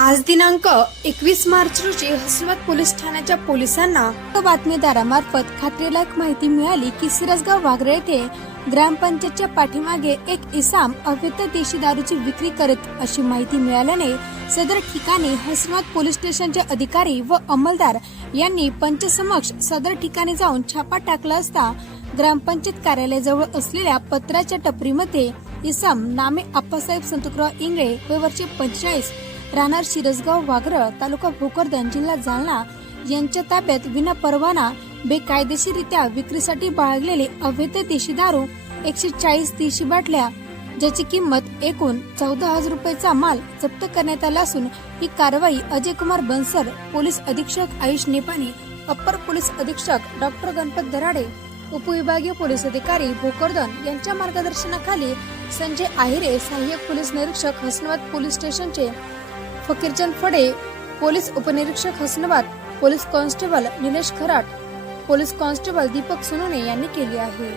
आज दिनांक एकवीस मार्च रोजी हसनवत पोलीस ठाण्याच्या पोलिसांना बातमीदारामार्फत खात्रीलायक माहिती मिळाली की सिरसगाव वाघरे येथे ग्रामपंचायतच्या पाठीमागे एक इसाम अवैध देशी दारूची विक्री करत अशी माहिती मिळाल्याने सदर ठिकाणी हसनवत पोलीस स्टेशनचे अधिकारी व अंमलदार यांनी पंचसमक्ष सदर ठिकाणी जाऊन छापा टाकला असता ग्रामपंचायत कार्यालयाजवळ असलेल्या पत्राच्या टपरीमध्ये इसाम नामे आप्पासाहेब संतुकराव इंगळे वय वर्षे पंचेचाळीस राहणार शिरसगाव वाघरळ तालुका भोकरदन जिल्हा जालना. यांच्या ताब्यात विना परवाना बेकायदेशीरित्या विक्रीसाठी बाळगलेले अवैध देशी दारू एकशे चाळीस देशी बाटल्या ज्याची किंमत एकूण चौदा हजार रुपयाचा माल जप्त करण्यात आला असून ही कारवाई अजय कुमार बनसर पोलीस अधीक्षक आयुष नेपाने अप्पर पोलीस अधीक्षक डॉक्टर गणपत दराडे उपविभागीय पोलीस अधिकारी भोकरदन यांच्या मार्गदर्शनाखाली संजय आहिरे सहाय्यक पोलीस निरीक्षक हसनवाद पोलीस स्टेशनचे फकीरचंद फडे पोलीस उपनिरीक्षक Hasanwad police constable Nilesh Kharat police constable Deepak Sonone यांनी केली आहे.